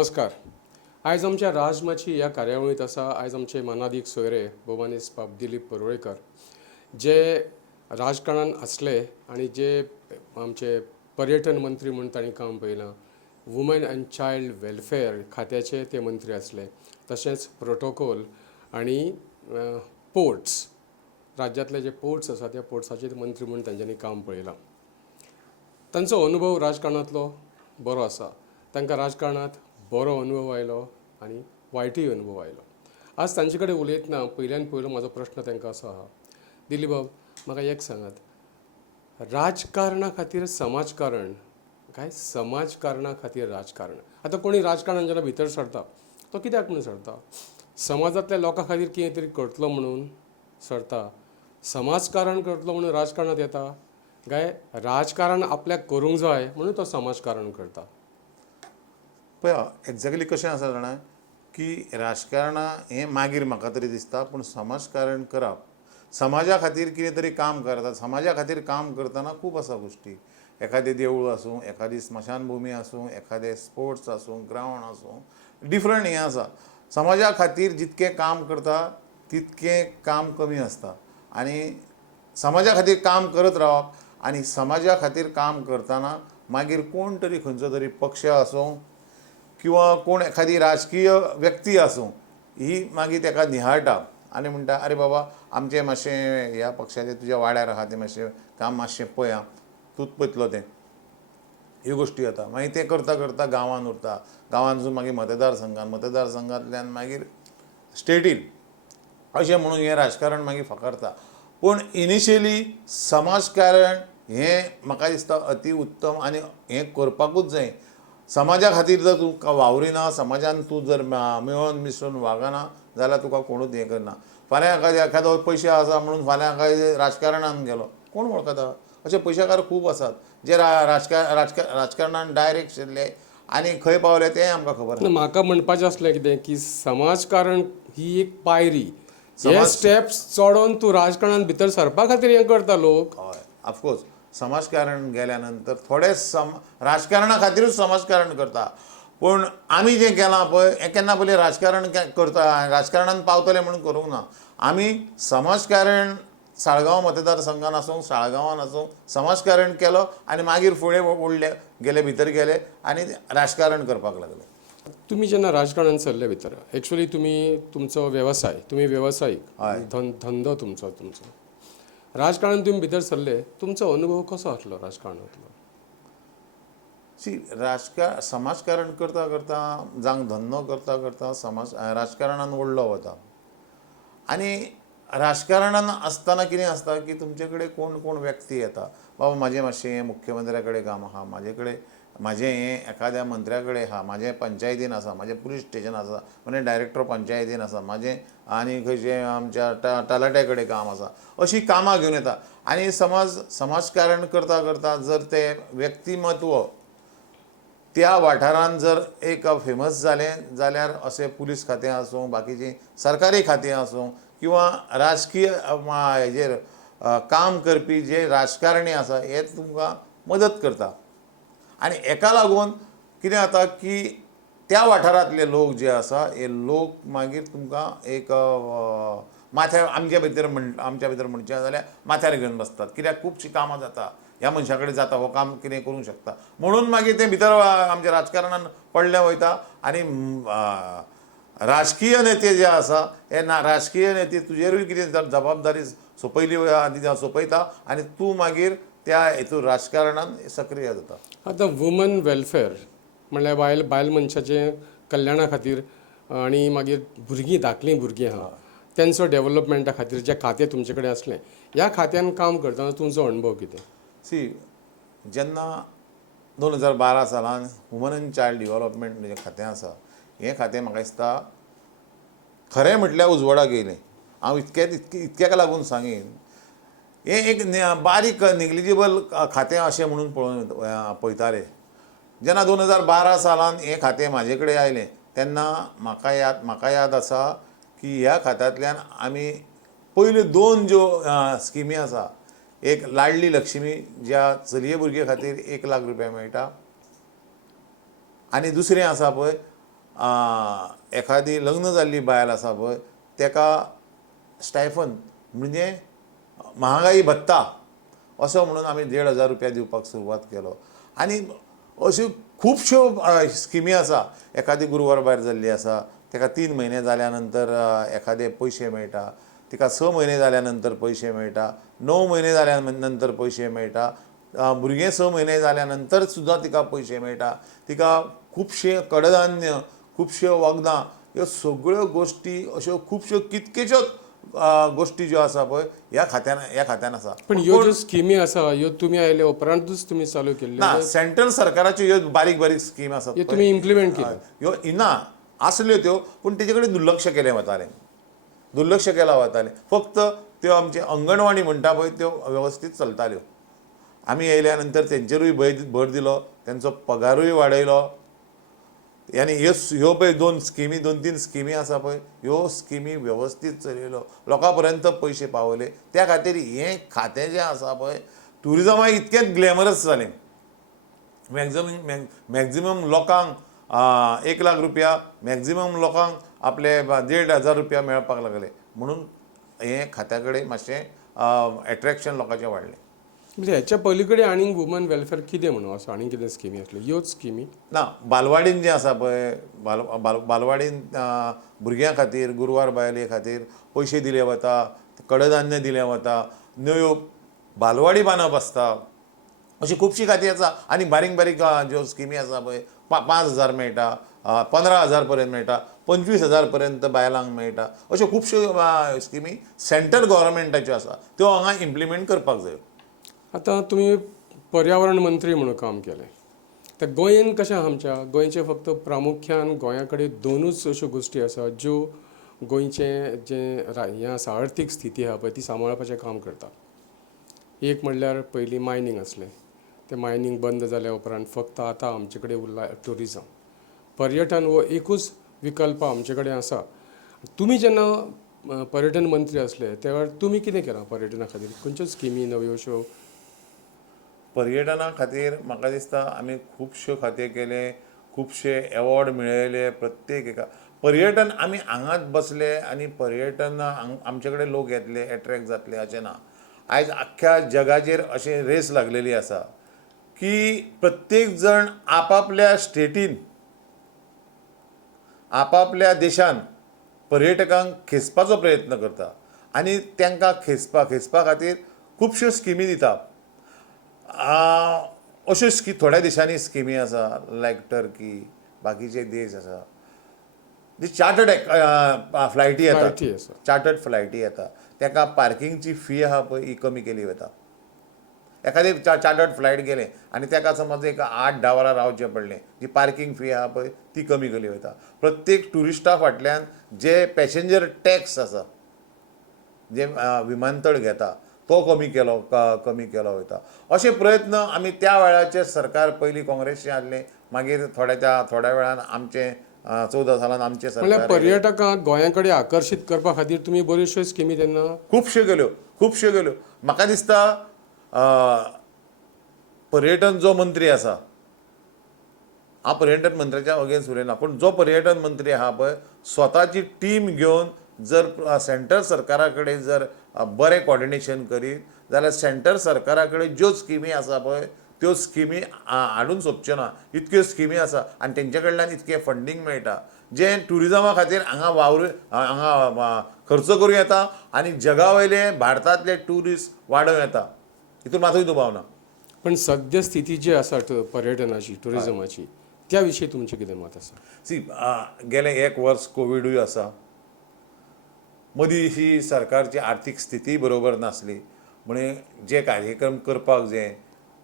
नमस्कार. आयज आमच्या राजमाची ह्या कार्यावळीत आसा. आयज आमचे मानादीक सोयरे भोमानीस बाब दिलीप परोळेकर जे राजकारणान आसले आनी जे आमचे पर्यटन मंत्री म्हणून तांणी काम पळयलां. वुमन अँड चायल्ड वेलफेअर खात्याचे ते मंत्री आसले. तशेंच प्रोटोकॉल आनी पोर्ट्स राज्यांतले जे पोर्ट्स आसा त्या पोर्ट्साचे मंत्री म्हणून तांच्यांनी काम पळयलां. तांचो अनुभव राजकारणांतलो बरो आसा. तांकां राजकारणांत बरो अनुभव आयलो आनी वायटूय अनुभव आयलो. आज तांचे कडेन उलयतना पयल्यान पयलो म्हाजो प्रश्न तांकां असो आहा. दिलीप बाब, म्हाका एक सांगात, राजकारणा खातीर समाजकारण काय समाजकारणा खातीर राजकारण? आतां कोणी राजकारणान जेन्ना भितर सरता तो कित्याक म्हणून सरता? समाजांतल्या लोकां खातीर कितें तरी करतलो म्हणून सरता, समाजकारण करतलो म्हणून राजकारणांत येता, काय राजकारण आपल्याक करूंक जाय म्हणून तो समाजकारण करता? पळय एक्झॅक्टली कशें आसा जाणा की राजकारणां हें मागीर म्हाका तरी दिसता, पूण समाजकारण करप समाजा खातीर कितें तरी काम करता. समाजा खातीर काम करतना खूब आसा गोश्टी. एखादें देवूळ आसूं, एखादी स्मशान भुमी आसूं, एखादे स्पोर्ट्स आसूं, ग्रावंड आसूं, डिफरंट हें आसा. समाजा खातीर जितकें काम करता तितकें काम कमी आसता. आनी समाजा खातीर काम करत रावप आनी समाजा खातीर काम करतना मागीर कोण तरी खंयचो तरी पक्ष आसूं किंवा कोण एखादी राजकीय व्यक्ती आसूं ही मागीर ताका निहाळटा आनी म्हणटा, अरे बाबा आमचें मातशें ह्या पक्षाचें तुज्या वाड्यार आहा तें मातशें काम मातशें पळय आं, तूंच पळयतलो तें. ह्यो गोश्टी जाता. मागीर तें करता करता गांवांत उरता. गांवांतसून मागीर मतदारसंघांतल्यान मागीर स्टेटीन अशें म्हणून हें राजकारण मागीर फकारता. पूण इनिशियली समाजकारण हें म्हाका दिसता अति उत्तम आनी हें करपाकूच जाय. समाजा खातीर जर तूं वावरिना, समाजान तूं जर मेळोन मिसळून वागना जाल्यार तुका कोणूच हें करना. फाल्यां एखादो पयशे आसा म्हणून फाल्यां राजकारणान गेलो, कोण वळखता? अशे पयशेकार खूब आसात जे राजकारणान डायरेक्ट शिरले आनी खंय पावले तें आमकां खबर ना. म्हाका म्हणपाचें असलें कितें की समाजकारण ही एक पायरी. हे स्टेप्स चडोवन तूं राजकारणांत भितर सरपा खातीर हें करता लोक. हय, ऑफकोर्स समाजकारण गेल्या नंतर थोडे राजकारणा खातीरूच समाजकारण करता. पूण आमी जें केलां पळय हें केन्ना पयलीं राजकारण करता राजकारणान पावतले म्हणून करूंक ना. आमी समाजकारण साळगांव मतदारसंघान आसूं, साळगांवान आसूं, समाजकारण केलो आनी मागीर फुडें ओडले गेले, भितर गेले आनी राजकारण करपाक लागले. तुम्ही जेन्ना राजकारणांत सरले भितर, एक्चुअली तुमचो वेवसाय, तुम्ही वेवसायीक, धंदो तुमचो राजकारणांत तुम्ही भितर सरले, तुमचो अनुभव कसो आसलो राजकारणांतलो? समाजकारण करता करता जावं धंदो करता करता राजकारणान ओडलो वता. आनी राजकारणान आसतना कितें आसता की तुमचे कडेन कोण कोण व्यक्ती येता. बाबा म्हाजें मातशें मुख्यमंत्र्या कडेन काम आहा, म्हाजें हें एखाद्या मंत्र्या कडेन आहा, म्हाजें पंचायतीन आसा, म्हाजें पुलीस स्टेशन आसा, म्हणजे डायरेक्टर पंचायतीन आसा, म्हाजें आनी खंयचें आमच्या तलाट्या कडेन काम आसा. अशीं कामां घेवन येता. आनी समाजकारण करता करता जर तें व्यक्तिमत्व त्या वाठारांत जर एक फेमस जालें जाल्यार अशें पुलीस खातें आसूं, बाकीचीं सरकारी खातीं आसूं किंवा राजकीय हेजेर काम करपी जे राजकारणी आसा हे तुमकां मदत करता. आनी हेका लागून कितें जाता की त्या वाठारांतले लोक जे आसा हे लोक मागीर तुमकां एक माथ्यार आमच्या भितर म्हणचें जाल्यार माथ्यार घेवन बसतात. कित्याक खुबशीं कामां जाता, ह्या मनशा कडेन जाता, हो काम कितें करूंक शकता म्हणून मागीर तें भितर आमच्या राजकारणान पडलें वयता. आनी राजकीय नेते जे आसा हे राजकीय नेते तुजेरूय कितें जबाबदारी सोंपयता आनी तूं मागीर त्या हेतून राजकारणान सक्रीय जाता. आतां वुमन वेलफेअर म्हणल्यार बायल मनशाचे कल्याणा खातीर आनी मागीर भुरगीं धाकलीं भुरगीं आहा तेंचो डेव्हलपमेंटा खातीर जें खातें तुमचे कडेन आसलें, ह्या खात्यान काम करतना तुमचो अणभव कितें? जेन्ना 2012 सालान वुमन अँड चायल्ड डेव्हलपमेंट जें खातें आसा हें खातें म्हाका दिसता खरें म्हटल्यार उजवाडाक येयलें. हांव इतक्याक लागून सांगीन, हें एक बारीक निग्लिजिबल खातें अशें म्हणून पळयताले. जेन्ना 2012 सालान हें खातें म्हाजे कडेन आयलें तेन्ना म्हाका याद आसा की ह्या खात्यांतल्यान आमी पयल्यो 2 ज्यो स्किमी आसा, एक लाडली लक्ष्मी ज्या चलये भुरगे खातीर 1 लाख रुपया मेळटा आनी दुसरें आसा पळय एखादी लग्न जाल्ली बायल आसा पळय तेका स्टायफन म्हणजे महागाई भत्ता असो म्हणून आमी 1,500 रुपया दिवपाक सुरवात केलो. आनी अश्यो खुबश्यो स्किमी आसा. एखादी गुरवार बायल जाल्ली आसा तेका 3 म्हयने जाल्या नंतर एखादे पयशे मेळटा, तिका 6 म्हयने जाल्या नंतर पयशे मेळटा, 9 म्हयने जाल्या नंतर पयशे मेळटा, भुरगें 6 म्हयने जाल्या नंतर सुद्दां तिका पयशे मेळटा, तिका खुबशे कडधान्य, खुबश्यो वखदां ह्यो सगळ्यो गोश्टी अश्यो खुबश्यो कितकेश्योच गोश्टी ज्यो आसा पळय ह्या खात्यान आसा. पण ह्यो ज्यो स्किमी आसा ह्यो तुमी आयले उपरांतूच तुमी चालू केल्ल्यो ना, सेंट्रल सरकाराच्यो ह्यो बारीक बारीक स्कीम आसात ह्यो तुमी इम्प्लिमेंट केल्यो. ह्यो ना आसल्यो त्यो, पूण तेजे कडेन दुर्लक्ष केलें वतालें. दुर्लक्ष केला वतालें. फक्त त्यो आमचे अंगणवाडी म्हणटा पळय त्यो वेवस्थीत चलताल्यो. आमी येयल्या नंतर तेंचेरूय भर दिलो, तेंचो पगारूय वाडयलो. आनी ह्यो पळय 2-3 स्किमी आसा पळय ह्यो स्किमी वेवस्थीत चलयल्यो, लोकां पर्यंत पयशे पावले. त्या खातीर हें खातें जें आसा पळय ट्युरिजमाक इतकेंच ग्लॅमरस जालें. मॅक्झिमम लोकांक 1,00,000 रुपया, मॅक्झिमम लोकांक आपले 1,500 रुपया मेळपाक लागले. म्हणून हें खात्या कडेन मातशें एट्रॅक्शन लोकांचें वाडलें. म्हणजे हेच्या पलीकडे आनीक वुमन वेलफेअर कितें म्हणून असो आनीक कितें स्किमी आसल्यो ह्योच स्किमी? ना, बालवाडीन जें आसा पळय बालवाडीन भुरग्यां खातीर गुरवार बायले खातीर पयशे दिले वता, कडधान्य दिलें वता, नव्यो बालवाडी बांदप आसता, अशी खुबशीं खातीं आसा. आनी बारीक बारीक ज्यो स्किमी आसा पळय 5,000 मेळटा, 15,000 पर्यंत मेळटा, 25,000 पर्यंत बायलांक मेळटा. अश्यो खुबश्यो स्किमी सेंट्रल गव्हर्मेंटाच्यो आसा त्यो हांगा इम्प्लिमेंट करपाक जायो. आतां तुमी पर्यावरण मंत्री म्हणून काम केलें. तर गोंयन कशें आमच्या गोंयचे फक्त प्रामुख्यान गोंया कडेन 2च अश्यो गोश्टी आसा ज्यो गोंयचें जें हें आसा अर्थीक स्थिती आहा पळय ती सांबाळपाचें काम करता. एक म्हणल्यार पयलीं मायनींग आसलें, तें मायनींग बंद जाल्या उपरांत फक्त आतां आमचे कडेन उरला ट्युरिजम. पर्यटन हो एकूच विकल्प आमचे कडेन आसा. तुमी जेन्ना पर्यटन मंत्री आसले त्या वेळार तुमी कितें केलां पर्यटना खातीर? खंयच्यो स्किमी नव्यो अश्यो? पर्यटना खातीर म्हाका दिसता आमी खुबश्यो खाते केले, खुबशे एवॉर्ड मेळयले. प्रत्येक एका पर्यटन आमी हांगाच बसले आनी पर्यटन आमचे कडेन लोक येतले, एट्रॅक्ट जातले अशें ना. आयज आख्ख्या जगाचेर अशें रेस लागलेली आसा की प्रत्येक जण आपापल्या स्टेटीन, आपापल्या देशान पर्यटकांक खेचपाचो प्रयत्न करता आनी तांकां खेचपा खातीर खुबश्यो स्किमी दिता. अश्यो थोड्या देशांनी स्किमी आसा लायक टर्की, बाकीचे देश आसा. जी चार्टर्ड फ्लायटी येता, चार्टर्ड फ्लायटी येता, ताका पार्किंगची फी आहा पळय ही कमी केली वता. एखादी चार्टर्ड फ्लायट गेलें आनी ताका समज एक 8-10 वरां रावचें पडलें, जी पार्किंग फी आहा पळय ती कमी केली वता. प्रत्येक टुरिस्टा फाटल्यान जे पॅसेंजर टॅक्स आसा, जे विमानतळ घेता तो कमी केलो वता. अशे प्रयत्न आमी त्या वेळाचेर सरकार पयलीं काँग्रेसचें आसलें, मागीर थोड्या वेळान आमचें 14 सालान आमचें सरकार. म्हणल्यार पर्यटकांक गोंया कडेन आकर्शीत करपा खातीर तुमी बऱ्योचश्यो स्किमी तेन्ना खुबश्यो केल्यो. म्हाका दिसता पर्यटन जो मंत्री आसा, हांव पर्यटन मंत्र्याच्या अगेन्स्ट उलयना, पूण जो पर्यटन मंत्री आहा पळय स्वताची टीम घेवन जर सेंट्रल सरकारा कडेन जर बरें कॉर्डिनेशन करीत जाल्यार सेंट्रल सरकारा कडेन ज्यो स्किमी आसा पळय त्यो स्किमी हाडून सोंपच्यो ना. इतक्यो स्किमी आसा आनी तेंचे कडल्यान इतकें फंडींग मेळटा जें ट्युरिजमा खातीर हांगा खर्च करूं येता आनी जगा वयले भारतांतले ट्युरिस्ट वाडोवं येता. हितून मातूय दुबाव ना. पण सद्य स्थिती जी आसा पर्यटनाची, ट्युरिजमाची, त्या विशीं तुमचें कितें मत आसा? गेलें 1 वर्स कोविडूय आसा. मदीं ही सरकारची आर्थीक स्थिती बरोबर नासली. म्हण जे कार्यक्रम करपाक जे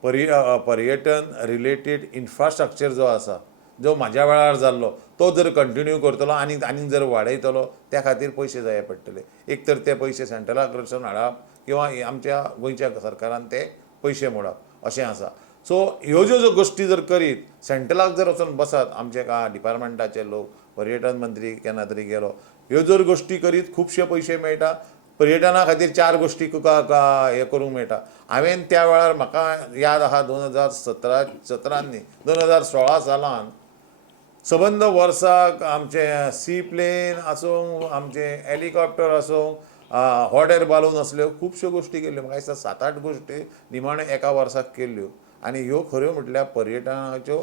पर्यटन रिलेटेड इन्फ्रास्ट्रक्चर जो आसा, जो म्हाज्या वेळार जाल्लो तो जर कंटिन्यू करतलो आनी जर वाडयतलो त्या खातीर पयशे जाय पडटले. एक तर ते पयशे सेंट्रला कडसून हाडप किंवा आमच्या गोंयच्या सरकारान ते पयशे मोडप अशें आसा. सो ह्यो ज्यो गोश्टी जर करीत, सेंट्रलाक जर वचून बसत आमचे डिपार्टमेंटाचे लोक, पर्यटन मंत्री केन्ना तरी गेलो, ह्यो जर गोश्टी करीत खुबशे पयशे मेळटा. पर्यटना खातीर 4 गोश्टी हे करूंक मेळटा. हांवें त्या वेळार म्हाका याद आहा 2016 सालान सबंद वर्साक आमचे सी प्लेन आसूं आमचे हेलिकॉप्टर आसूं हॉट एअर बालून असल्यो खुबश्यो गोश्टी केल्ल्यो म्हाका दिसता 7-8 गोश्टी निमाणे एका वर्साक केल्ल्यो आनी ह्यो खऱ्यो म्हटल्यार पर्यटनाच्यो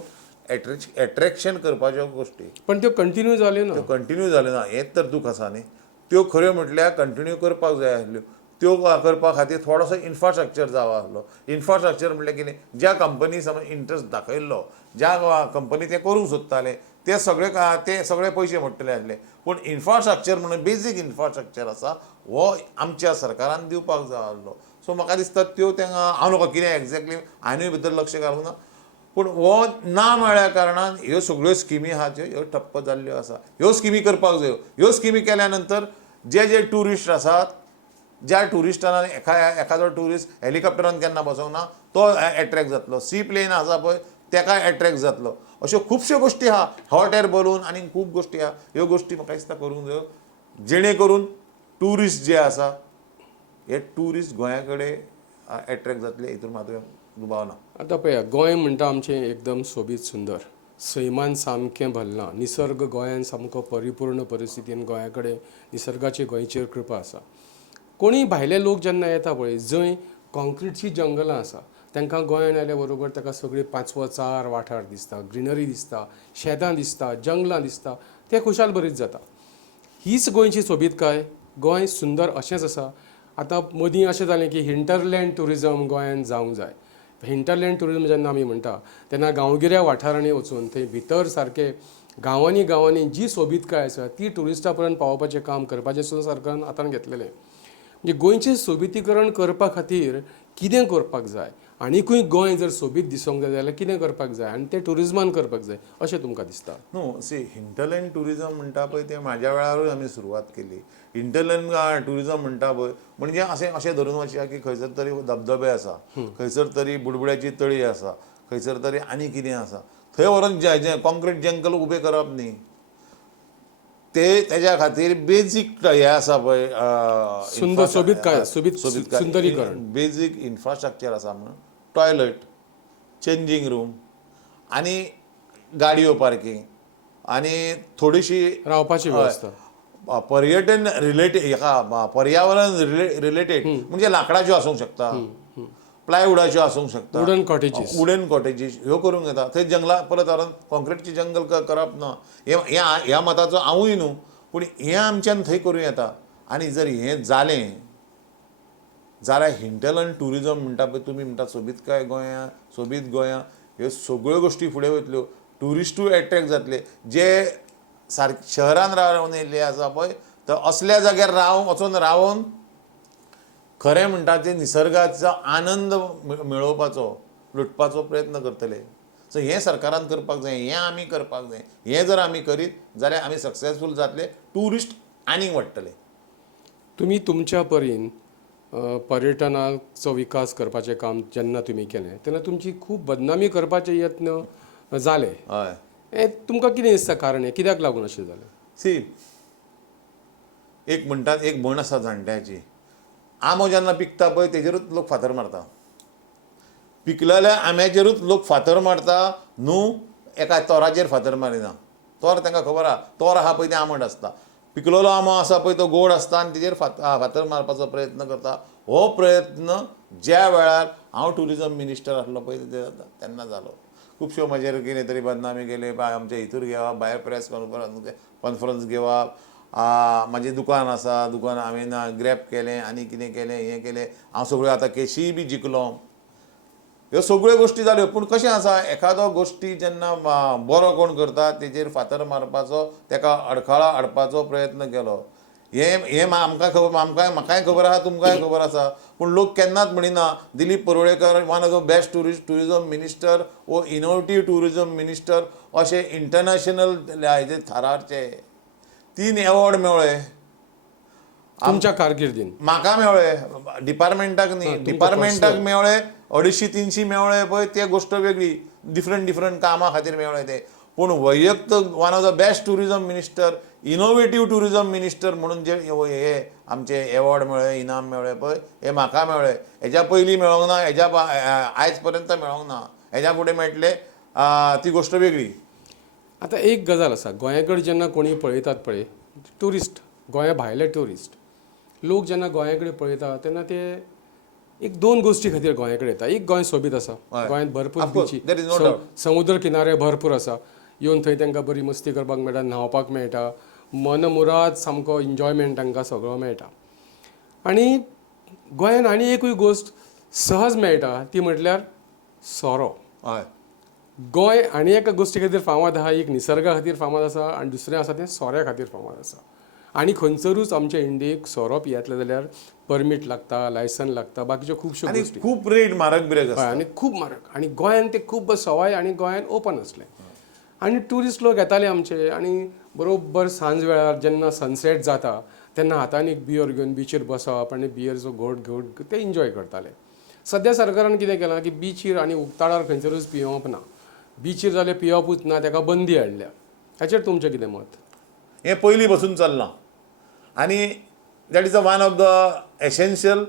एट्रॅक्शन करपाच्यो गोश्टी पण त्यो कंटिन्यू जाल्यो ना. त्यो कंटिन्यू जाल्यो ना हेच तर दूख आसा न्ही. त्यो खऱ्यो म्हटल्यार कंटिन्यू करपाक जाय आसल्यो. त्यो करपा खातीर थोडोसो इन्फ्रास्ट्रक्चर जावो आसलो. इन्फ्रास्ट्रक्चर म्हटल्यार कितें, ज्या कंपनी समज इंट्रस्ट दाखयल्लो, ज्या कंपनी ते करूंक सोदताले ते सगळे पयशे मोडटले आसले. पूण इन्फ्रास्ट्रक्चर म्हणून बेजीक इन्फ्रास्ट्रक्चर आसा हो आमच्या सरकारान दिवपाक जाय आसलो. सो म्हाका दिसता त्यो तांकां हांव नकळो कितें एक्झॅक्टली हांवें भितर लक्ष घालूंक ना. पूण हो ना मेळ्ळ्या कारणान ह्यो सगळ्यो स्किमी आहा ह्यो ठप्प जाल्ल्यो आसा. ह्यो स्किमी करपाक जायो. ह्यो स्किमी केल्या नंतर जे टुरिस्ट आसात, ज्या टुरिस्टान एखादो टुरिस्ट हेलिकॉप्टरान केन्ना बसोंक ना तो एट्रॅक्ट जातलो. सी प्लेन आसा पळय तेका एट्रॅक्ट जातलो. अश्यो खुबश्यो गोश्टी आहा. हॉट एअर बलून आनी खूब गोश्टी आहा. ह्यो गोश्टी म्हाका दिसता करूंक जायो जेणे करून टुरिस्ट जे आसा हे टुरिस्ट गोंया कडेन एट्रॅक्ट जातले हितून मात्र दुबाव ना. आतां पळया, गोंय म्हणटा आमचें एकदम सोबीत सुंदर, सैमान सामकें भरलां, निसर्ग गोंयान सामको परिपूर्ण परिस्थितीन गोंया कडेन निसर्गाची गोंयचेर कृपा आसा. कोणीय भायले लोक जेन्ना येता पळय, जंय कॉन्क्रीटची जंगलां आसा, तांकां गोंयान आयल्या बरोबर ताका सगळी पांचवो चार वाठार दिसता, ग्रिनरी दिसता, शेतां दिसता, जंगलां दिसता, ते खुशाल बरीच जाता. हीच गोंयची सोबीतकाय. गोंय सुंदर अशेंच आसा. आतां मदीं अशें जालें की हिंटरलँड टुरिजम गोंयान जावंक जाय. हिंटरलँड टुरिजम जेन्ना आमी म्हणटा तेन्ना गांवगिऱ्या वाठारांनी वचून थंय भितर सारके गांवांनी गांवांनी जी सोबीतकाय आसा ती टुरिस्टां पर्यंत पावोवपाचें काम करपाचें सुद्दां सरकारान हातान घेतलेलें. म्हणजे गोंयचें सोबीतीकरण करपा खातीर कितें करपाक जाय, आनीकूय गोंय जर सोबीत दिसोंक जाय जाल्यार कितें करपाक जाय आनी तें टुरिजमान करपाक जाय अशें तुमकां दिसता? न्हू सी हिंटरलँड टुरिजम म्हणटा पळय तें म्हाज्या वेळारूच आमी सुरवात केली. हिंटरलँड टुरिजम म्हणटा पळय म्हणजे अशें धरून वचया की खंयसर तरी धबधबे आसा, खंयसर तरी बुडबुड्याची तळी आसा, खंयसर तरी आनी कितें आसा, थंय व्हरून कॉन्क्रीट जंगल उबें करप न्ही. तेज्या खातीर बेजीक हें आसा पळय सुंदरीकरण, बेजीक इन्फ्रास्ट्रक्चर आसा म्हणून टॉयलेट, चेंजींग रूम आनी गाडयो पार्किंग आनी थोडीशी रावपाची वेवस्था, पर्यटन रिलेटेड हेका पर्यावरण रिलेटेड म्हणजे लाकडाच्यो आसूंक शकता, प्लायवुडाच्यो आसूंक शकता, वुडन कॉटेजीस ह्यो करूंक येता. थंय जंगलां परत व्हरून कॉन्क्रीटची जंगल करप ना ह्या मताचो हांवूय न्हू, पूण हें आमच्यान थंय करूं येता. आनी जर हें जालें जाल्यार हिंटरलँड टुरिजम म्हणटा पळय तुमी म्हणटा सोबीतकाय गोंया, सोबीत गोंया, ह्यो सगळ्यो गोश्टी फुडें वयतल्यो. ट्युरिस्टूय एट्रॅक्ट जातले. जे शहरान रावन येयल्ले आसा पळय तर असल्या जाग्यार वचून रावून खरें म्हणटा ते निसर्गाचो आनंद मेळोवपाचो, लुटपाचो प्रयत्न करतले. सो हें सरकारान करपाक जाय, हें आमी करपाक जाय. हें जर आमी करीत जाल्यार आमी सक्सेसफूल जातले, टुरिस्ट आनीक वाडटले. तुमी तुमच्या परीन पर्यटनाचो विकास करपाचें काम जेन्ना तुमी केलें तेन्ना तुमची खूब बदनामी करपाचे यत्न जाले. हय, हें तुमकां कितें दिसता कारण कित्याक लागून अशें जालें? सी एक म्हणटात एक म्हण आसा जाणट्याची, आंबो जेन्ना पिकता पळय तेजेरूच लोक फातर मारता. पिकलेल्या आंब्याचेरूच लोक फातर मारता न्हू, एका तोराचेर फातर मारिना. तोर तांकां खबर आहा तोर आहा पळय तें आंबट आसता. पिकलेलो आंबो आसा पळय तो गोड आसता आनी तेजेर फातर मारपाचो प्रयत्न करता. हो प्रयत्न ज्या वेळार हांव टुरिजम मिनिस्टर आसलो पळय तेन्ना जालो. खुबश्यो म्हजेर कितें तरी बदनामी केली, आमच्या हितूर घेवप, भायर प्रेस कॉन्फरन्स घेवप, म्हाजें दुकान आसा, दुकान हांवें ग्रॅप केलें आनी कितें केलें हें केलें, हांव सगळ्यो आतां केसीय बी जिखलो. ह्यो सगळ्यो गोश्टी जाल्यो. पूण कशें आसा एखादो गोश्टी जेन्ना बरो कोण करता तेजेर फातर मारपाचो, ताका अडखळा हाडपाचो प्रयत्न केलो. हें आमकां खबर, म्हाकाय खबर आसा, तुमकांय खबर आसा. पूण लोक केन्नाच म्हणिना Dilip Parolekar one of the best tourism minister वो इनोवेटीव टुरिजम मिनिस्टर अशे इंटरनॅशनल हेजे थरारचे 3 एवॉर्ड मेळ्ळे तुमच्या कारकिर्दीन. म्हाका मेळ्ळे, डिपार्टमेंटाक न्ही, डिपार्टमेंटाक मेळ्ळे 250-300 मेळ्ळे पळय ते गोश्ट वेगळी, डिफरंट कामां खातीर मेळ्ळे ते. पूण वैयक्तीक one of the best tourism minister, innovative tourism minister म्हणून जे हे आमचे एवॉर्ड मेळ्ळे, इनाम मेळ्ळे पळय हे म्हाका मेळ्ळे. हेज्या पयलीं मेळोंक ना, आयज पर्यंत मेळोंक ना. हेज्या फुडें मेळटले ती गोश्ट वेगळी. आतां एक गजाल आसा, गोंयाकडे जेन्ना कोणी पळयतात पळय ट्युरिस्ट, गोंया भायले ट्युरिस्ट लोक जेन्ना गोंया कडेन पळयता तेन्ना ते एक दोन गोश्टी खातीर गोंया कडेन येता. एक गोंय सोबीत आसा, गोंयांत भरपूर Of course, बिची, there is no doubt. समुद्र किनारे भरपूर आसा, येवन थंय तांकां बरी मस्ती करपाक मेळटा, न्हांवपाक मेळटा, मनमुराद सामको एन्जॉयमेंट तांकां सगळो मेळटा. आनी गोंयान आनी एकूय गोश्ट सहज मेळटा ती म्हटल्यार सोरो. हय गोंय आनी एका गोश्टी खातीर फामाद आहा, एक निसर्गा खातीर फामाद आसा आनी दुसरें आसा तें सोऱ्या खातीर फामाद आसा. आनी खंयसरूच आमच्या इंडियेक सोरो पियेतले जाल्यार परमीट लागता, लायसन लागता, बाकीच्यो खुबश्यो आनी गोश्टी. खूब रेट म्हारग बिरग हय, आसता. आनी खूब म्हारग. आनी गोंयान ते खूब सवाय आनी गोंयान ओपन आसलें. आनी ट्युरिस्ट लोक येताले आमचे आनी बरोबर सांज वेळार जेन्ना सनसेट जाता तेन्ना हातान एक बियर घेवन बिचीर बसप आनी बियरचो घोट घेवन ते एन्जॉय करताले. सद्या सरकारान कितें केलां की बिचीर आनी उक्ताडार खंयसरूच पियोवप ना, बिचीर जाल्यार पियोपूच ना, ताका बंदी हाडल्या. हाचेर तुमचें कितें मत? हें पयलीं पासून चल्लां आनी that is one of the essential.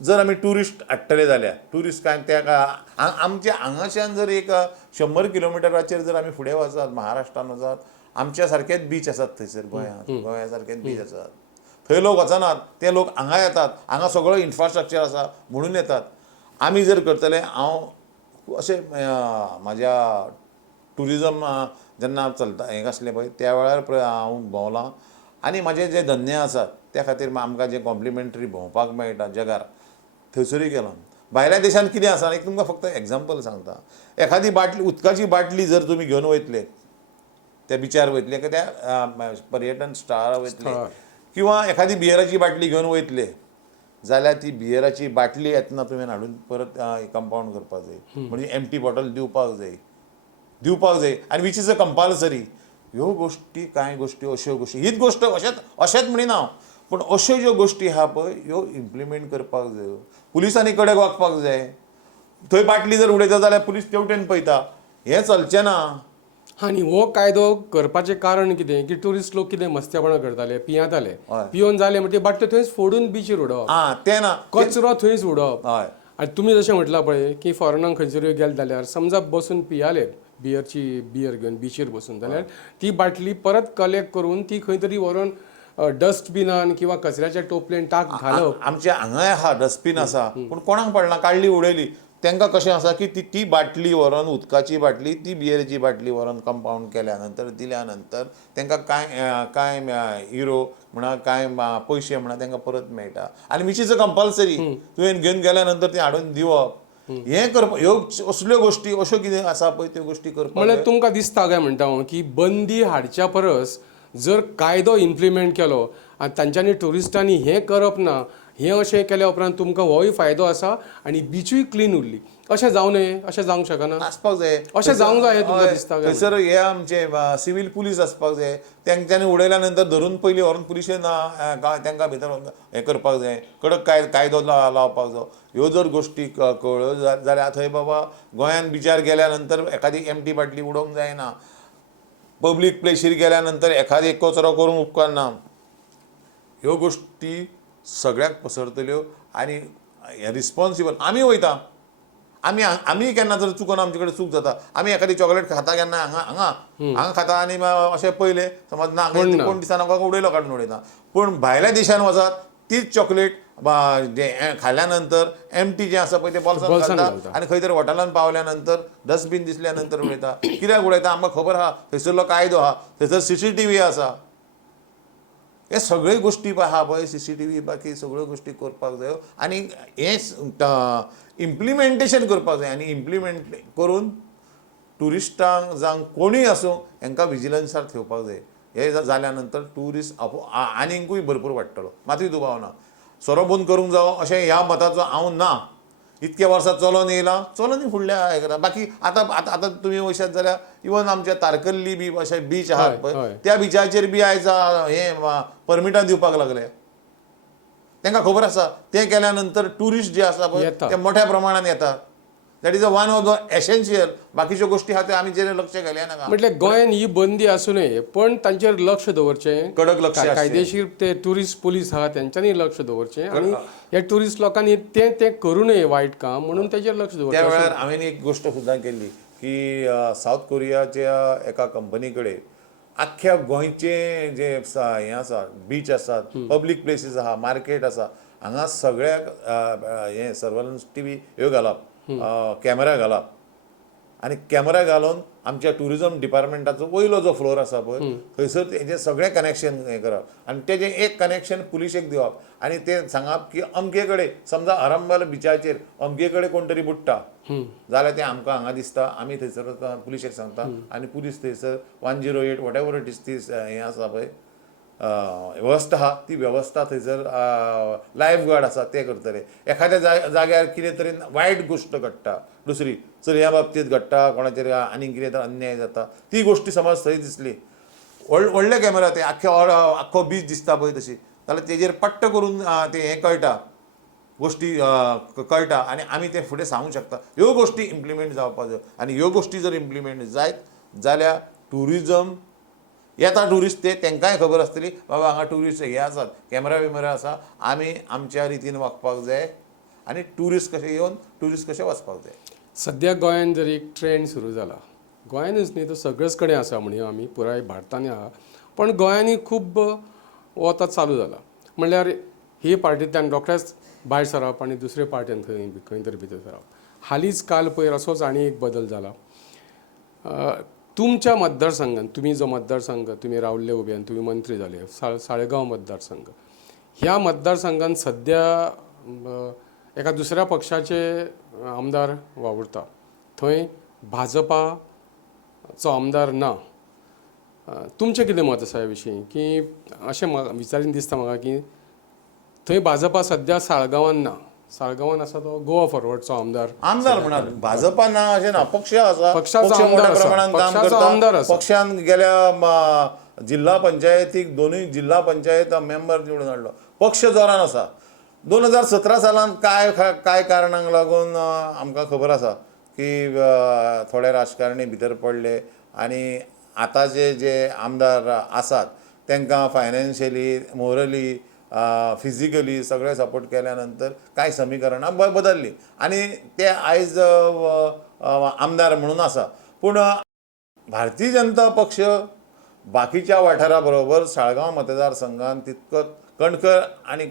जर आमी ट्युरिस्ट हाडटले जाल्यार ट्युरिस्ट काय त्या आमच्या हांगाच्यान जर एक 100 किलोमिटराचेर जर आमी फुडें वचत, महाराष्ट्रान वचत, आमच्या सारकेच बीच आसात थंयसर गोंयांत, गोंया सारकेच बीच आसात. थंय लोक वचनात, ते लोक हांगा येतात, हांगा सगळो इन्फ्रास्ट्रक्चर आसा म्हणून येतात. आमी जर करतले, हांव अशें म्हाज्या ट्युरिजम जेन्ना चलता हें आसलें पळय त्या वेळार हांव भोंवलां आनी म्हाजे जे धंदे आसात त्या खातीर आमकां जे कॉम्प्लिमेंटरी भोंवपाक मेळटा जगार थंयसरूय गेलो. भायल्या देशांत कितें आसा, एक तुमकां फक्त एग्जाम्पल सांगता. एखादी बाटली, उदकाची बाटली जर तुमी घेवन वयतले, त्या बिचार वयतले की त्या पर्यटन स्थळार वयतले, किंवा एखादी बियराची बाटली घेवन वयतले जाल्यार ती बियराची बाटली येतना तुवें हाडून परत कंपावंड करपाक जाय, म्हणजे एम्प्टी बॉटल दिवपाक जाय आनी वीच इज अ कंपल्सरी. ह्यो गोश्टी, कांय गोश्टी अश्यो गोश्टी, हीच गोश्ट अशेंच म्हणिना हांव, पूण अश्यो ज्यो गोश्टी आहा पळय ह्यो इम्प्लिमेंट करपाक जायो. पुलिसांनी कडेक वागपाक जाय. थंय बाटली जर उडयता जाल्यार पुलीस तेवटेन पळयता. हें चलचें ना. आनी हो कायदो करपाचें कारण कितें की ट्युरिस्ट लोक कितें मस्तेपणां करताले, पियेताले, पियोन जाले म्हणटा बाटल्यो थंयच फोडून बिचीर उडोवप, तें ना, कचरो थंयच उडोवप. हय आनी तुमी जशें म्हटलां पळय की फॉरेनाक खंयसरूय गेले जाल्यार समजा बसून पियाले बियर घेवन बिचीर बसून जाल्यार ती बाटली परत कलेक्ट करून ती खंय तरी व्हरून डस्टबिनान किंवा कचऱ्याच्या टोपलेन घालप. आमच्या हांगाय आहा डस्टबीन आसा, पूण कोणाक पडना, काडली उडयली. तांकां कशें आसा की ती बाटली व्हरून, उदकाची बाटली, ती बियरेची बाटली व्हरून कंपावंड केल्या नंतर, दिल्या नंतर तांकां कांय युरो म्हणा, कांय पयशे म्हणा तांकां परत मेळटा. आनी वीच इज अ कंपल्सरी. तुवें घेवन गेल्या नंतर ती हाडून दिवप. हें करप, ह्यो असल्यो गोश्टी अश्यो कितें आसा पळय त्यो गोश्टी करपाक. म्हळ्यार तुमकां दिसता काय म्हणटा हांव की बंदी हाडच्या परस जर कायदो इम्प्लिमेंट केलो आनी तांच्यांनी ट्युरिस्टांनी हें करप ना, हें अशें केल्या उपरांत तुमकां होय फायदो आसा आनी बिचूय क्लीन उरली, अशें जावं नये, अशें जावंक शकना. आसपाक जाय, अशें जावंक जाय तुमकां दिसता काय? थंयसर हे आमचे सिवील पुलीस आसपाक जाय. तेंच्यांनी उडयल्या नंतर धरून पयलीं व्हरून पुलिशेन तांकां भितर हें करपाक जाय, कडक कायदो लावपाक जाय. ह्यो जर गोश्टी कळ्ळ्यो जाल्यार थंय बाबा गोंयान बिचार गेल्या नंतर एखादी एम्प्टी बाटली उडोवंक जायना. पब्लीक प्लेसीर गेल्या नंतर एखादी कचरो करून उपकारना. ह्यो गोश्टी सगळ्याक पसरतल्यो आनी रिस्पॉन्सिबल आमी वयता. आमी केन्ना जर चुकोन आमचे कडेन चूक जाता, आमी एखादी चॉकलेट खाता केन्ना हांगा खाता आनी अशें पयलें समज ना कोण दिसाना उडयलो काडून उडयता. पूण भायल्या देशान वचत तीच चॉकलेट खाल्ल्या नंतर एम्प्टी जें आसा पळय तें बॉल्सान घालता आनी खंय तरी हॉटेलान पावल्या नंतर डस्टबीन दिसल्या नंतर उडयता. कित्याक उडयता आमकां खबर आहा, थंयसरलो कायदो आहा, थंयसर CCTV आसा. हे सगळ्यो गोश्टी आहा पळय, CCTV बाकी सगळ्यो गोश्टी करपाक जायो आनी हें इम्प्लिमेंटेशन करपाक जाय. आनी इम्प्लिमेंट करून ट्युरिस्टांक जावं कोणूय आसूं हांकां विजिलन्सार ठेवपाक जाय. हे जाल्या नंतर ट्युरिस्ट आनीकूय भरपूर वाडटलो, मातूय दुबाव ना. सोरो बंद करूंक जावो अशें ह्या मताचो हांव ना. इतक्या वर्सां चलोन येयलां, चलोन फुडल्या हें करा. बाकी आतां तुमी वयशात जाल्यार इवन आमच्या तारकल्ली बी अशे बीच आहात पळय त्या बिचाचेर बी आयज हें परमिटां दिवपाक लागले. तांकां खबर आसा तें केल्या नंतर ट्युरिस्ट जे आसा पळय ते मोठ्या प्रमाणान येतात. That is one of the essential. बाकीच्यो गोश्टी आहा त्यो आमी जेणे लक्ष घालया नाका. म्हटल्यार गोंयान ही बंदी आसूं नये पण तांचेर लक्ष दवरचें, कडक लक्ष कायदेशीर ते ट्युरिस्ट पुलीस आहा तेंच्यांनी लक्ष दवरचें आनी ह्या ट्युरिस्ट लोकांनी तें करूं नये वायट काम म्हणून तेजेर लक्ष त्या दवरचें. वेळार हांवें एक गोश्ट सुद्दां केल्ली. की सावथ कोरियाच्या एका कंपनी कडेन आख्ख्या गोंयचे जे हें आसा बीच आसात, पब्लीक प्लेसीस आहा, मार्केट आसा, हांगा सगळ्याक हें सर्वेलन्स टीव्ही ह्यो घालप, कॅमेरा घालप आनी कॅमेरा घालून आमच्या टुरिजम डिपार्टमेंटाचो वयलो जो फ्लोर आसा पळय थंयसर तेजें सगळें कनेक्शन हें करप आनी तेजें एक कनेक्शन पुलिशेक दिवप आनी तें सांगप की अमके कडेन समजा अरंबल बिचाचेर अमके कडेन कोण तरी बुडटा जाल्यार तें आमकां हांगा दिसता, आमी थंयसर पुलिशेक सांगता आनी पुलीस थंयसर 108 वॉट इट इज ती हें आसा पळय वेवस्था आहा ती वेवस्था थंयसर लायफ गार्ड आसा ते करतले. एखाद्या जाग्यार कितें तरी वायट गोश्ट घडटा दुसरी चलया बाबतींत घडटा, कोणाचेर आनीक कितें तर अन्याय जाता, ती गोश्टी समज थंय दिसली व्हडले कॅमेरा ते आख्खो बीच दिसता पळय तशी, जाल्यार तेजेर पट्ट करून ते हें कळटा, गोश्टी कळटा आनी आमी ते फुडें सांगूंक शकता. ह्यो गोश्टी इम्प्लिमेंट जावपाक जाय आनी ह्यो गोश्टी जर इम्प्लिमेंट जायत जाल्यार टुरिजम येता ट्युरिस्ट तेंकांय खबर आसतली बाबा हांगा ट्युरिस्ट हे आसात, कॅमेरा आसा, आमी आमच्या रितीन वागपाक जाय आनी ट्युरिस्ट कशे येवन ट्युरिस्ट कशे वचपाक जाय. सद्या गोंयांत जर एक ट्रेंड सुरू जाला, गोंयानूच न्ही तर सगळेच कडेन आसा म्हणया आमी, पुराय भारतांनी आहा, पण गोंयांनी खूब वता चालू जाला. म्हणल्यार ही पार्टींतल्यान रोखडेंच भायर सरप आनी दुसरे पार्टीन खंय तरी भितर सरप. हालींच काल पयर असोच आनी एक बदल जाला. तुमच्या मतदारसंघात, तुम्ही जो मतदारसंघ तुम्ही रावल्ले उबे आनी तुम्ही मंत्री जाले, साळेगांव मतदारसंघ, ह्या मतदारसंघात सद्या एका दुसऱ्या पक्षाचे आमदार वावुरता. थंय भाजपाचो आमदार ना. तुमचें कितें मत आसा ह्या विशीं? की अशें विचारीन दिसता म्हाका की थंय भाजपा सद्या साळगांवान ना, साळगांवान आसा तो गोवा फॉरवर्डचो आमदार म्हणा भाजपा ना अशें ना, पक्ष आसा, पक्षाचो पक्ष आमदार मोठ्या आसा, प्रमाणात काम पक्षाचो आमदार करता. आसा. पक्षान गेल्या जिल्हा पंचायतीक दोनूय जिल्हा पंचायत मेंबर निवडून हाडलो. पक्ष जोरान आसा. 2017 सालांत काय कारणांक लागून आमकां खबर आसा की थोडे राजकारणी भितर पडले आनी आतांचे जे आमदार आसात तांकां फायनान्शियली, मोरली, फिजिकली सगळे सपोर्ट केल्या नंतर कांय समीकरणां बदलली आनी ते आयज आमदार म्हणून आसा. पूण भारतीय जनता पक्ष बाकीच्या वाठारा बरोबर साळगांव मतदारसंघात तितको कणखर आनी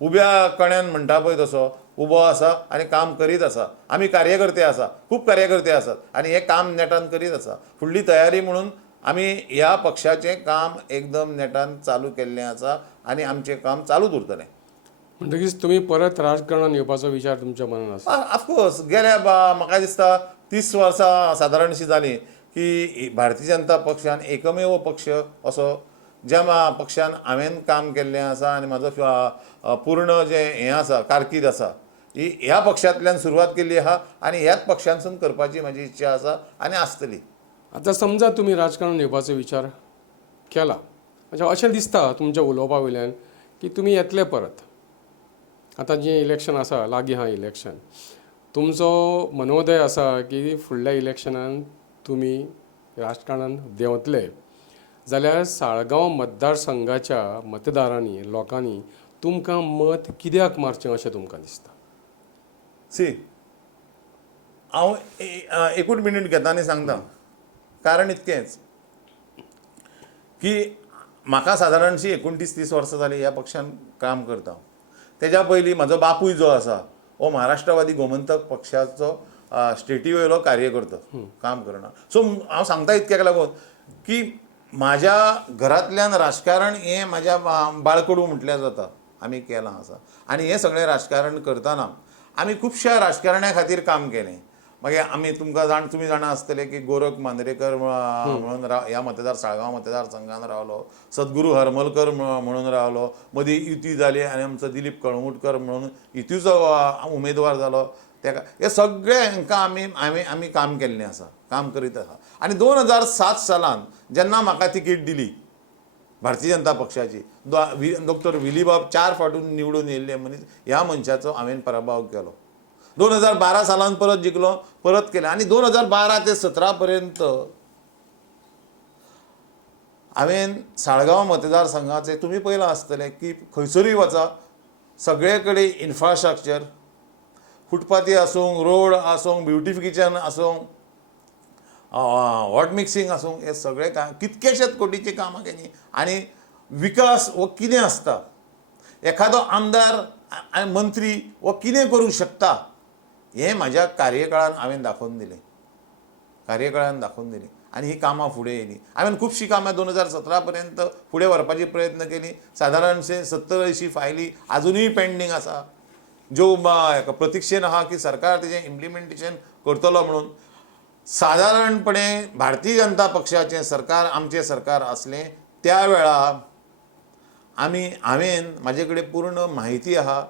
उब्या कण्यान म्हणटा पळय तसो उबो आसा आनी काम करीत आसा. आमी कार्यकर्ते आसा, खूब कार्यकर्ते आसात आनी हे काम नेटान करीत आसा. फुडली तयारी म्हणून आमी ह्या पक्षाचें काम एकदम नेटान चालू केल्लें आसा आनी आमचें काम चालूच उरतलें. म्हणटकीच तुमी परत राजकारणांत येवपाचो विचार तुमच्या मनान आसा? ऑफकोर्स गेल्या म्हाका दिसता 30 वर्सां सादारणशी जालीं की भारतीय जनता पक्षान एकमेव पक्ष असो ज्या पक्षान हांवें काम केल्लें आसा आनी म्हाजो पूर्ण जें हें आसा कारकीर्द आसा ही ह्या पक्षांतल्यान सुरवात केल्ली आहा आनी ह्याच पक्षांसून करपाची म्हाजी इच्छा आसा आनी आसतली. आतां समजा तुमी राजकारणांत येवपाचो विचार केला, म्हणजे अशें दिसता तुमच्या उलोवपा वयल्यान की तुमी येतले परत. आतां जें इलेक्शन आसा, लागीं आहा इलेक्शन, तुमचो मनोदय आसा की फुडल्या इलेक्शनान तुमी राजकारणांत देंवतले जाल्यार साळगांव मतदारसंघाच्या मतदारांनी, लोकांनी तुमकां मत कित्याक मारचें अशें तुमकां दिसता? हांव एकूच मिनीट घेता आनी सांगता. कारण इतकेंच की म्हाका सादारणशी 29-30 वर्सां जालीं ह्या पक्षान काम करता. तेज्या पयलीं म्हजो बापूय जो आसा हो महाराष्ट्रवादी गोमंतक पक्षाचो स्टेटी वयलो कार्यकर्तो, काम करना. सो हांव सांगता इतक्याक लागून की म्हाज्या घरांतल्यान राजकारण हें म्हाज्या बाळकडू म्हटल्यार जाता, आमी केलां आसा. आनी हें सगळें राजकारण करतना आमी खुबश्या राजकारण्या खातीर काम केलें. मागीर आमी तुमी जाणा आसतले की गोरख मांद्रेकर म्हणून ह्या साळगांव मतदारसंघान रावलो, सद्गुरू हरमलकर म्हणून रावलो, मदीं युती जाली आनी आमचो दिलीप कळंगुटकर म्हणून युतीचो उमेदवार जालो. तेका हे सगळे हांकां आमी काम केल्लें आसा, काम करीत आसा. आनी 2007 सालांत जेन्ना म्हाका तिकीट दिली भारतीय जनता पक्षाची, डॉक्टर विलीबाब 4 फावटीं निवडून येयल्ले मनीस, ह्या मनशाचो हांवें पराभव केलो. 2012 सालांत परत जिखलो, परत केलें आनी 2012 ते 17 पर्यंत हांवें साळगांव मतदारसंघाचे तुमी पळयलां आसतलें की खंयसरूय वचा सगळे कडेन इन्फ्रास्ट्रक्चर, फुटपाथी आसूं, रोड आसूं, ब्युटिफिकेशन आसूं, हॉट मिक्सिंग आसूं, हे सगळे काम कितकेशेच कोटीची कामां केलीं. आनी विकास हो कितें आसता, एखादो आमदार आनी मंत्री हो कितें करूंक शकता, हें म्हाज्या कार्यकाळान हांवें दाखोवन दिलें. आनी ही कामां फुडें येयलीं. हांवें खुबशीं कामां 2017 पर्यंत फुडें व्हरपाची प्रयत्न केली. सादारणशे 70-80 फायली आजुनूय पेंडींग आसा, ज्यो प्रतीक्षेन आहा की सरकार तेजें इम्प्लिमेंटेशन करतलो म्हणून. सादारणपणे भारतीय जनता पक्षाचें सरकार आमचें सरकार आसलें त्या वेळा हांवें म्हाजे कडेन पूर्ण म्हायती आहा,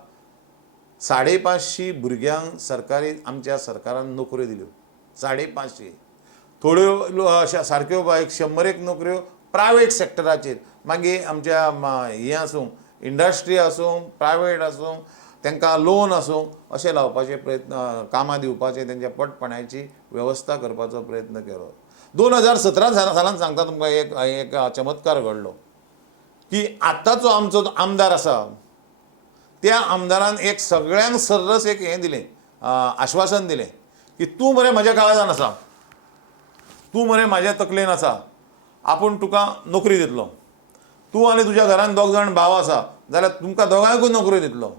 550 भुरग्यांक सरकारी आमच्या सरकारान नोकऱ्यो दिल्यो. 550. थोड्यो अशा सारक्यो 100 नोकऱ्यो प्रायवेट सेक्टराचेर. मागीर आमच्या हें आसूं, इंडस्ट्री आसूं, प्रायवेट आसूं, तांकां लोन आसूं, अशें लावपाचे प्रयत्न, कामां दिवपाचे, तेंच्या पटपणाची वेवस्था करपाचो प्रयत्न केलो. 2017 सालान सांगता तुमकां एक चमत्कार घडलो की आत्ताचो आमचो आमदार आसा त्या आमदारान एक सगळ्यांक सर्रस एक हें दिलें, आश्वासन दिलें की तूं मरे म्हाज्या काळजान आसा, तूं मरे म्हाज्या तकलेन आसा, आपूण तुका नोकरी दितलो. तूं आनी तुज्या घरान 2 जाण भाव आसा जाल्यार तुमकां दोगांयकूय नोकऱ्यो दितलो.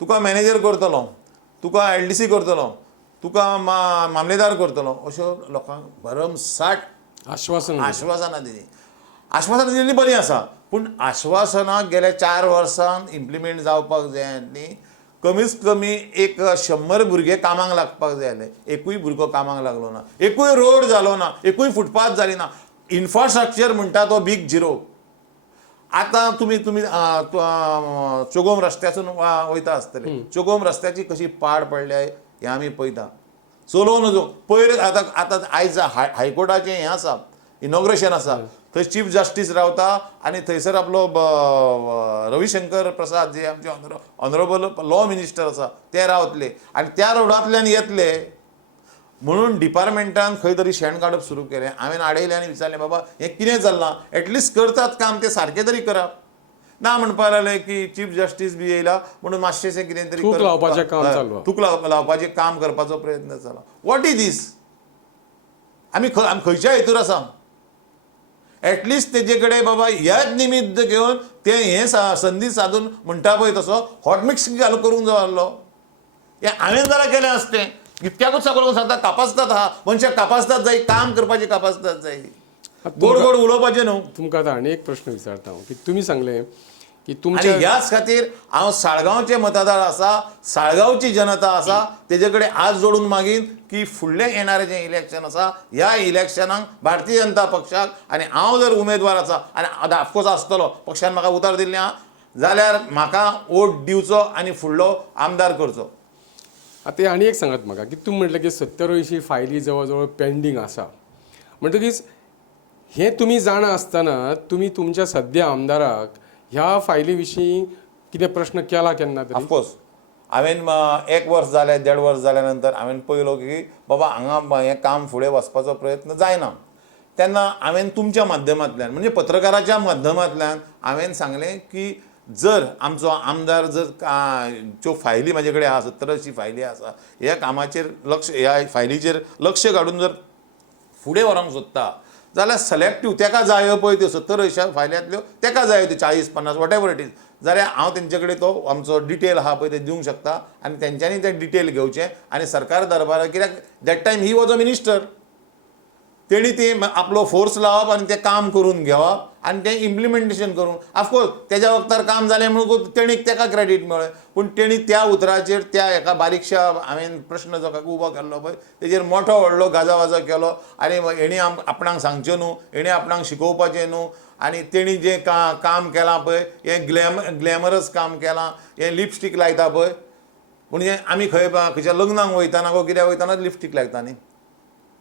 तुका मॅनेजर करतलो, तुका LDC करतलो, तुका मामलेदार करतलो. अश्यो लोकांक भरमसाट आश्वासनां दिलीं. आश्वासनां दिल्लीं बरीं आसा, पूण आश्वासनां गेल्या 4 वर्सांत इम्प्लिमेंट जावपाक जाय आसलीं. कमीच कमी एक 100 भुरगे कामाक लागपाक जाय आसले. एकूय भुरगो कामाक लागलो ना, एकूय रोड जालो ना, एकूय फुटपाथ जाली ना. इन्फ्रास्ट्रक्चर म्हणटा तो बिग झिरो. आतां तुमी चोगोम रस्त्यासून वयता आसतले, चोगोम रस्त्याची कशी पाड पडल्या हें आमी पळयता. चलोवन नजो पयर आतां आयज हायकोर्टाचें हें आसा, इनॉग्रेशन आसा, थंय चीफ जस्टीस रावता आनी थंयसर आपलो रविशंकर प्रसाद जे आमचे ऑनरेबल लॉ मिनिस्टर आसा ते रावतले आनी त्या रोडांतल्यान येतले म्हणून डिपार्टमेंटान खंय तरी शेण काडप सुरू केलें. हांवें आडयलें आनी विचारलें, बाबा हें कितें चल्लां, एटलिस्ट करतात काम ते सारकें तरी करप. ना म्हणपाक लागलें की चीफ जस्टीस बी येयला म्हणून मातशेंशें कितें तरी थूक लावपाचें काम करपाचो प्रयत्न जाला. वॉट इज दीस? आमी खंयच्या हेतूर आसा? एटलिस्ट तेजे कडेन बाबा ह्याच निमित्त घेवन ते हें संदी साधून म्हणटा पळय तसो हॉट मिक्सिंग चालू करूंक जाय आसलो. हें हांवें जाल्यार केलें आसतें. इतक्याकूच सगळं सांगता कापासतात आहा, मनशाक कापासतात जाय, काम करपाची कापासतात जाय, गोड गोड उलोवपाचें न्हू. तुमकां आतां आनी एक प्रश्न विचारता हांव की तुमी सांगलें की आनी तुमच्या ह्याच खातीर हांव साळगांवचे मतदार आसा, साळगांवची जनता आसा, तेजे कडेन आज जोडून मागीन की फुडलें येणारें जें इलेक्शन आसा ह्या इलेक्शनाक भारतीय जनता पक्षाक आनी हांव जर उमेदवार आसा आनी ऑफकोर्स आसतलो, पक्षान म्हाका उतर दिल्लें आहा, जाल्यार म्हाका वोट दिवचो आनी फुडलो आमदार करचो. आतां आनी एक सांगात म्हाका की तुमी म्हटलें की 70-80 फायली जवळ जवळ पेंडींग आसा. म्हणटकीच हें तुमी जाणा आसतना तुमी तुमच्या सद्या आमदाराक ह्या फायली विशीं कितें प्रश्न केला केन्ना तरी? ऑफकोर्स हांवें 1 वर्स जालें, 1.5 वर्स जाल्या नंतर हांवें पळयलो की बाबा हांगा हें काम फुडें वचपाचो प्रयत्न जायना. तेन्ना हांवें तुमच्या माध्यमांतल्यान म्हणजे पत्रकाराच्या माध्यमांतल्यान हांवें सांगलें की जर आमचो आमदार जर ज्यो फायली म्हाजे कडेन आहा, 70-80 फायली आसा, ह्या कामाचेर ह्या फायलीचेर लक्ष काडून जर फुडें व्हरोंक सोदता जाल्यार सलेक्टीव तेका जायो पळय त्यो 70-80 फायल्यांतल्यो तेका जायो त्यो 40-50 वॉटेवर इट इज, जाल्यार हांव तेंचे कडेन तो आमचो डिटेल आहा पळय ते दिवंक शकता आनी तेंच्यांनी तें डिटेल घेवचें आनी सरकार दरबाराक, कित्याक that time he was a minister, तेणी ती आपलो फोर्स लावप आनी तें काम करून घेवप आनी तें इम्प्लिमेंटेशन करून. ऑफकोर्स तेज्या वक्तार काम जालें म्हणून तेणी तेका क्रेडीट मेळ्ळें, पूण तेणी त्या उतराचेर त्या एका बारीकशा हांवें प्रश्न जो उबो केल्लो पळय तेजेर मोठो व्हडलो गाजावाजो केलो आनी हेणी आपणाक सांगचें न्हू, हेणी आपणाक शिकोवपाचें न्हू आनी तेणी जें काम केलां पळय हें ग्लॅमरस काम केलां, हें लिपस्टीक लायता पळय, म्हणजे आमी खंयच्या लग्नाक वयताना वो कित्याक वयताना लिपस्टीक लायता न्ही,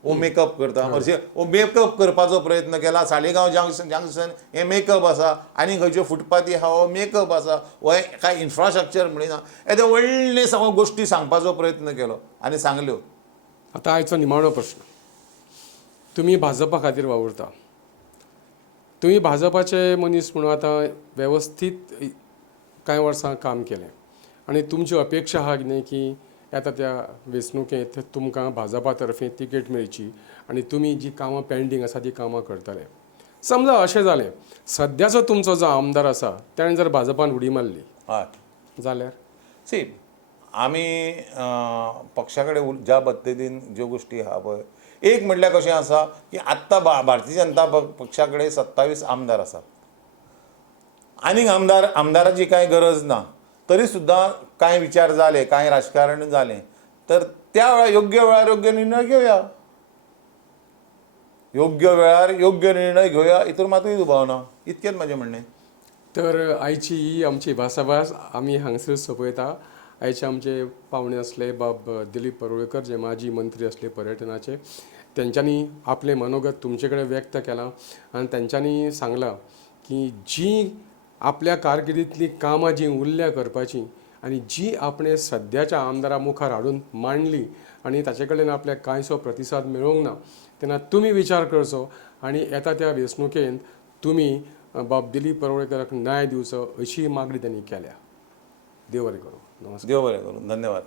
वो मेकअप करता अशें वो मेकअप करपाचो प्रयत्न केला. साळेगांव जंक्शन हें मेकअप आसा आनी खंयच्यो फुटपाथी आहा हो मेकअप आसा, वो कांय इन्फ्रास्ट्रक्चर म्हणिना, येदे व्हडले सगळ्यो गोश्टी सांगपाचो प्रयत्न केलो आनी सांगल्यो. आतां आयचो निमाणो प्रश्न, तुमी भाजपा खातीर वावुरता, तुमी भाजपाचे मनीस म्हणून आतां वेवस्थीत कांय वर्सां काम केलें आनी तुमची अपेक्षा आहा कितें की येता त्या वेंचणुकेंत तुमकां भाजपा तर्फे तिकेट मेळची आनी तुमी जी कामां पेंडींग आसा ती कामां करतले. समजा अशें जालें, सद्याचो तुमचो जो आमदार आसा ताणें जर भाजपान उडी मारली हय जाल्यार सी आमी पक्षा कडेन ज्या पद्दतीन ज्यो गोश्टी आहा पळय, एक म्हणल्यार कशें आसा की आत्तां भारतीय जनता पक्षा कडेन 27 आमदार आसात. आनीक आमदाराची कांय गरज ना. तरी सुद्दां कांय विचार जाले, कांय राजकारण जालें, तर त्या वेळार योग्य वेळार योग्य निर्णय घेवया. योग्य वेळार योग्य निर्णय घेवया, हितून मातूय दुबाव ना. इतकेंच म्हजें म्हणणें. तर आयची ही आमची भासाभास आमी हांगसर सोंपयता. आयचे आमचे पावणे आसले बाब दिलीप परोळेकर, जे माजी मंत्री असले पर्यटनाचे. त्यांच्यांनी आपले मनोगत तुमचे कडेन व्यक्त केलां आनी त्यांच्यांनी सांगलां की जी आपल्या कारकिर्दींतली कामां जी उरल्या करपाची आनी जी आपणे सद्याच्या आमदारा मुखार हाडून मांडली आनी ताचे कडेन आपल्याक कांयसो प्रतिसाद मेळोंक ना, तेन्ना तुमी विचार करचो आनी येता त्या वेंचणुकेंत तुमी बाब दिलीप परोळेकराक न्याय दिवचो अशी मागणी त्यांनी केल्या. देव बरें करूं. नमस्कार. देव बरें करूं. धन्यवाद.